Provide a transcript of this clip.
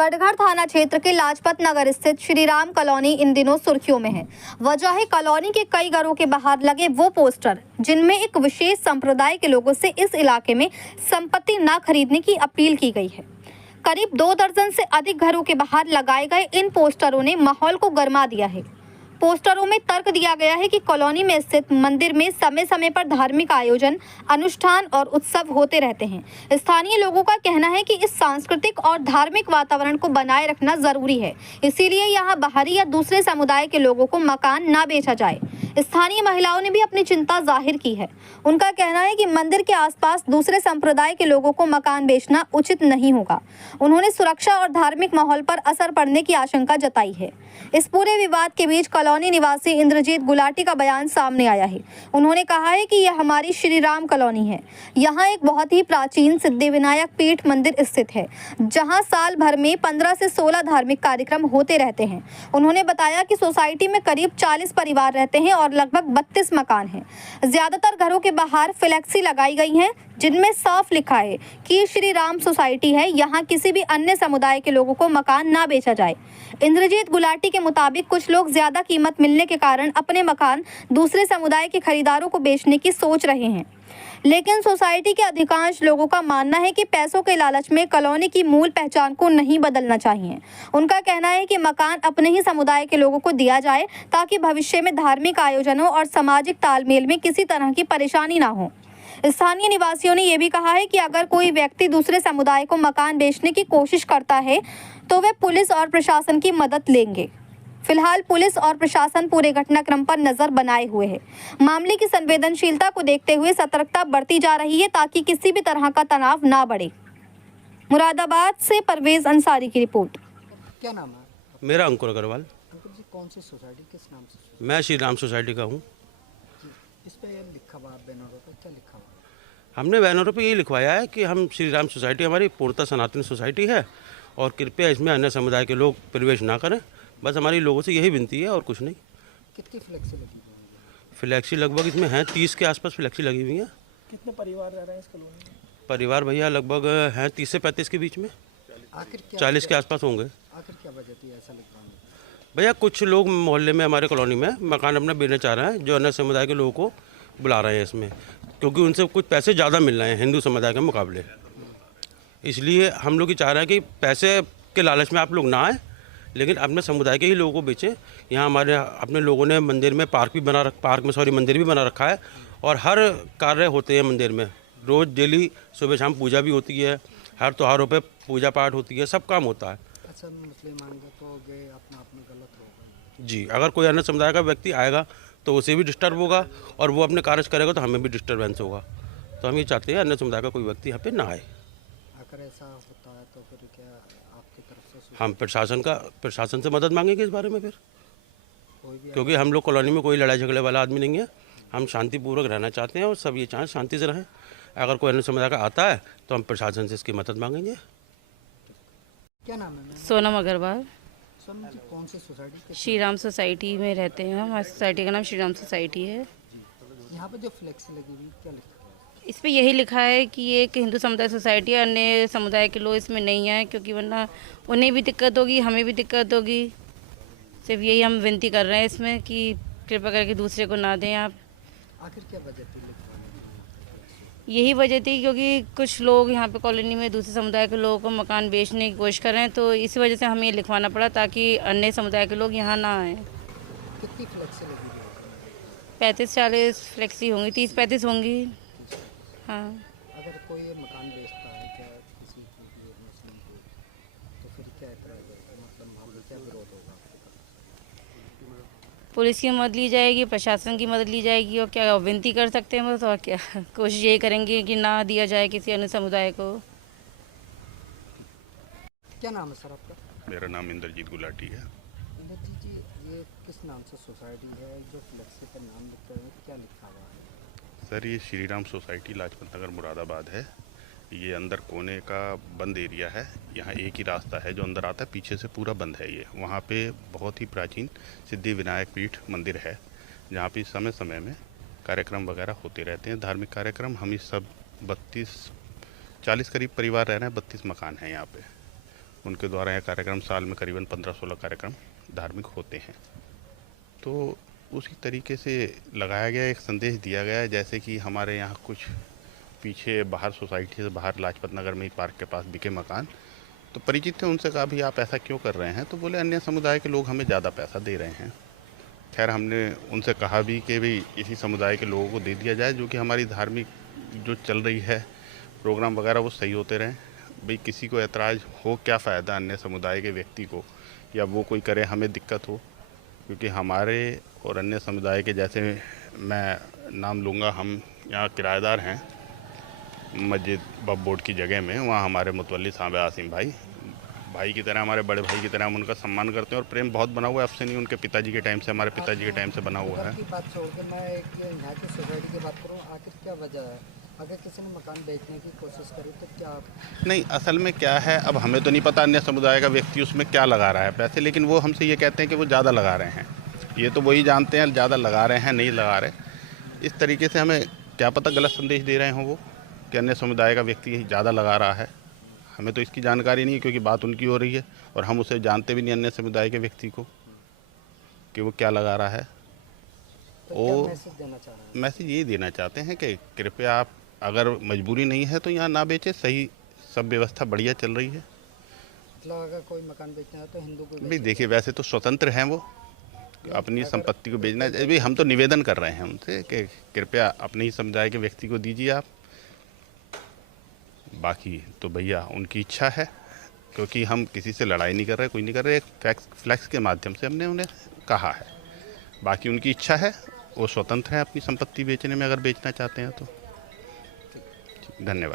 कटघर थाना क्षेत्र के लाजपत नगर स्थित श्री राम कॉलोनी इन दिनों सुर्खियों में है। वजह है कॉलोनी के कई घरों के बाहर लगे वो पोस्टर जिनमें एक विशेष संप्रदाय के लोगों से इस इलाके में संपत्ति न खरीदने की अपील की गई है। करीब 2 दर्जन से अधिक घरों के बाहर लगाए गए इन पोस्टरों ने माहौल को गरमा दिया है। पोस्टरों में तर्क दिया गया है कि कॉलोनी में स्थित मंदिर में समय समय पर धार्मिक आयोजन, अनुष्ठान और उत्सव होते रहते हैं। स्थानीय लोगों का कहना है कि इस सांस्कृतिक और धार्मिक वातावरण को बनाए रखना जरूरी है, इसीलिए यहाँ बाहरी या दूसरे समुदाय के लोगों को मकान ना बेचा जाए। स्थानीय महिलाओं ने भी अपनी चिंता जाहिर की है। उनका कहना है कि मंदिर के आसपास दूसरे संप्रदाय के लोगों को मकान बेचना उचित नहीं होगा। उन्होंने सुरक्षा और धार्मिक माहौल पर असर पड़ने की आशंका जताई है। इस पूरे विवाद के बीच कॉलोनी निवासी इंद्रजीत गुलाटी का बयान सामने आया है। उन्होंने कहा है कि यह हमारी श्री राम कॉलोनी है। यहाँ एक बहुत ही प्राचीन सिद्धिविनायक पीठ मंदिर स्थित है, जहाँ साल भर में 15 से 16 धार्मिक कार्यक्रम होते रहते हैं। उन्होंने बताया कि सोसाइटी में करीब 40 परिवार रहते हैं और लगभग 32 मकान हैं। ज्यादातर घरों के बाहर फ्लेक्सी लगाई गई हैं, जिनमें साफ लिखा है कि श्री राम सोसाइटी है, यहाँ किसी भी अन्य समुदाय के लोगों को मकान ना बेचा जाए। इंद्रजीत गुलाटी के मुताबिक कुछ लोग ज्यादा कीमत मिलने के कारण अपने मकान दूसरे समुदाय के खरीदारों को बेचने की सोच रहे हैं, लेकिन सोसाइटी के अधिकांश लोगों का मानना है कि पैसों के लालच में कॉलोनी की मूल पहचान को नहीं बदलना चाहिए। उनका कहना है कि मकान अपने ही समुदाय के लोगों को दिया जाए ताकि भविष्य में धार्मिक आयोजनों और सामाजिक तालमेल में किसी तरह की परेशानी ना हो। स्थानीय निवासियों ने यह भी कहा है कि अगर कोई व्यक्ति दूसरे समुदाय को मकान बेचने की कोशिश करता है तो वे पुलिस और प्रशासन की मदद लेंगे। फिलहाल पुलिस और प्रशासन पूरे घटनाक्रम पर नजर बनाए हुए है। मामले की संवेदनशीलता को देखते हुए सतर्कता बरती जा रही है ताकि किसी भी तरह का तनाव ना बढ़े। मुरादाबाद से परवेज अंसारी की रिपोर्ट। क्या नाम है? मेरा अंकुर अग्रवाल। अंकुर जी, कौन सी सोसाइटी, किस नाम से? मैं श्री राम सोसाइटी का हूँ। इस पे लिखा हुआ बैनरों पे क्या लिखा हुआ? हमने बैनरों पे ये लिखवाया है कि हम श्री राम सोसाइटी हमारी पूर्णतः सनातन सोसाइटी है और कृपया इसमें अन्य समुदाय के लोग प्रवेश ना करें। बस हमारी लोगों से यही विनती है और कुछ नहीं। कितनी फ्लेक्सी लगी हुई है? फ्लैक्सी लगभग इसमें हैं 30 के आसपास फ्लैक्सी लगी हुई हैं। कितने परिवार रह रहे हैं इस कॉलोनी में? परिवार भैया लगभग हैं 30 से 35 के बीच में, आखिर क्या 40 के आसपास होंगे। आखिर क्या वजह थी ऐसा लिखवाने? भैया कुछ लोग मोहल्ले में हमारे कॉलोनी में मकान अपना बेचना चाह रहे हैं, जो अन्य समुदाय के लोगों को बुला रहे हैं इसमें, क्योंकि उनसे कुछ पैसे ज़्यादा मिल रहे हैं हिंदू समुदाय के मुकाबले। इसलिए हम लोग ये चाह रहे हैं कि पैसे के लालच में आप लोग ना आए, लेकिन अपने समुदाय के ही लोगों को बेचें। यहाँ हमारे अपने लोगों ने मंदिर में मंदिर भी बना रखा है और हर कार्य होते हैं मंदिर में। रोज़ डेली सुबह शाम पूजा भी होती है, हर त्योहारों पे पूजा पाठ होती है, सब काम होता है। अच्छा, मुस्लिम आएंगे तो ये अपना अपना गलत होगा जी, अगर कोई अन्य समुदाय का व्यक्ति आएगा तो उसे भी डिस्टर्ब होगा और वो अपने कार्य करेगा तो हमें भी डिस्टर्बेंस होगा। तो हम ये चाहते हैं अन्य समुदाय का कोई व्यक्ति यहाँ पे ना आए। अगर ऐसा होता है तो फिर क्या आपकी तरफ से हम प्रशासन से मदद मांगेंगे इस बारे में फिर, कोई भी क्योंकि हम लोग कॉलोनी में कोई लड़ाई झगड़े वाला आदमी नहीं है। हम शांतिपूर्वक रहना चाहते हैं और सब ये चाहें शांति से रहें। अगर कोई अन्य समुदाय का आता है तो हम प्रशासन से इसकी मदद मांगेंगे। क्या नाम है? मैम सोनम अग्रवाल। सोनम जी, कौन सी सोसाइटी? श्री राम सोसाइटी में रहते हैं। हमारी सोसाइटी का नाम श्री राम सोसाइटी है। यहाँ पे जो फ्लेक्सी लगी हुई क्या लिखा हुआ है? इस पे यही लिखा है कि ये एक हिंदू समुदाय सोसाइटी है, अन्य समुदाय के लोग इसमें नहीं आए, क्योंकि वरना उन्हें भी दिक्कत होगी, हमें भी दिक्कत होगी। सिर्फ यही हम विनती कर रहे हैं इसमें कि कृपा करके दूसरे को ना दें आप। आखिर क्या वजह थी लिखवाने की? यही वजह थी क्योंकि कुछ लोग यहाँ पे कॉलोनी में दूसरे समुदाय के लोगों को मकान बेचने की कोशिश कर रहे हैं, तो इसी वजह से हमें ये लिखवाना पड़ा ताकि अन्य समुदाय के लोग यहाँ ना आएँ। कितनी फ्लेक्सी लगी हुई है? 35-40 फ्लेक्सी होंगी, 30-35 होंगी। हाँ। अगर कोई ये मकान बेचता है क्या किसी हिंदू और मुस्लिम को, तो फिर क्या एतराज़ होगा? मतलब वहाँ पे क्या विरोध होगा? पुलिस की मदद ली जाएगी, प्रशासन की मदद ली जाएगी, और क्या विनती कर सकते हैं बस, और क्या कोशिश यही करेंगे कि ना दिया जाए किसी अन्य समुदाय को। क्या नाम है सर आपका? मेरा नाम इंद्रजीत गुलाटी है। इंद्रजीत जी, ये किस नाम से सोसाइटी है? जो फ्लेक्सी पर नाम लिखा है क्या लिखा हुआ है? सर, ये श्री राम सोसाइटी लाजपत नगर मुरादाबाद है। ये अंदर कोने का बंद एरिया है। यहाँ एक ही रास्ता है जो अंदर आता है, पीछे से पूरा बंद है ये। वहाँ पे बहुत ही प्राचीन सिद्धिविनायक पीठ मंदिर है, जहाँ पे समय समय में कार्यक्रम वगैरह होते रहते हैं, धार्मिक कार्यक्रम। हम इस सब 40 करीब परिवार रह रहे हैं, 32 मकान हैं यहाँ पे। उनके द्वारा यह कार्यक्रम साल में करीबन 15-16 कार्यक्रम धार्मिक होते हैं। तो उसी तरीके से लगाया गया, एक संदेश दिया गया है। जैसे कि हमारे यहाँ कुछ पीछे बाहर सोसाइटी से बाहर लाजपत नगर में ही पार्क के पास बिके मकान, तो परिचित थे, उनसे कहा भी आप ऐसा क्यों कर रहे हैं, तो बोले अन्य समुदाय के लोग हमें ज़्यादा पैसा दे रहे हैं। खैर हमने उनसे कहा भी कि भाई इसी समुदाय के लोगों को दे दिया जाए, जो कि हमारी धार्मिक जो चल रही है प्रोग्राम वगैरह वो सही होते रहें। भाई किसी को ऐतराज़ हो क्या फ़ायदा अन्य समुदाय के व्यक्ति को, या वो कोई करे हमें दिक्कत हो, क्योंकि हमारे और अन्य समुदाय के, जैसे मैं नाम लूँगा, हम यहाँ किराएदार हैं मस्जिद वक्फ बोर्ड की जगह में, वहाँ हमारे मुतवल्ली साहब आसिम भाई की तरह, हमारे बड़े भाई की तरह हम उनका सम्मान करते हैं और प्रेम बहुत बना हुआ है। अब से नहीं, उनके पिताजी के टाइम से, हमारे पिताजी के टाइम से बना हुआ है। की बात छोड़ के मैं एक यहाँ की सोसाइटी की बात करूँ, आखिर क्या वजह है? अगर किसी ने मकान बेचने की कोशिश करी तो क्या? नहीं, असल में क्या है, अब हमें तो नहीं पता अन्य समुदाय का व्यक्ति उसमें क्या लगा रहा है पैसे, लेकिन वो हमसे ये कहते हैं कि वो ज़्यादा लगा रहे हैं। ये तो वही जानते हैं ज़्यादा लगा रहे हैं नहीं लगा रहे। इस तरीके से हमें क्या पता गलत संदेश दे रहे हों वो, कि अन्य समुदाय का व्यक्ति ज़्यादा लगा रहा है। हमें तो इसकी जानकारी नहीं है, क्योंकि बात उनकी हो रही है और हम उसे जानते भी नहीं अन्य समुदाय के व्यक्ति को कि वो क्या लगा रहा है। तो मैसेज देना चाह रहे हैं? मैसेज ये देना चाहते हैं कि कृपया आप, अगर मजबूरी नहीं है तो यहाँ ना बेचें, सही सब व्यवस्था बढ़िया चल रही है। मतलब अगर कोई मकान बेचना है तो हिंदू को भाई देखिए, वैसे तो स्वतंत्र हैं वो, अपनी संपत्ति को बेचना है। भाई हम तो निवेदन कर रहे हैं उनसे कि कृपया अपने ही समुदाय के व्यक्ति को दीजिए आप, बाकी तो भैया उनकी इच्छा है, क्योंकि हम किसी से लड़ाई नहीं कर रहे, कोई नहीं कर रहे, एक फ्लैक्स के माध्यम से हमने उन्हें कहा है। बाकी उनकी इच्छा है, वो स्वतंत्र हैं अपनी संपत्ति बेचने में, अगर बेचना चाहते हैं तो। धन्यवाद।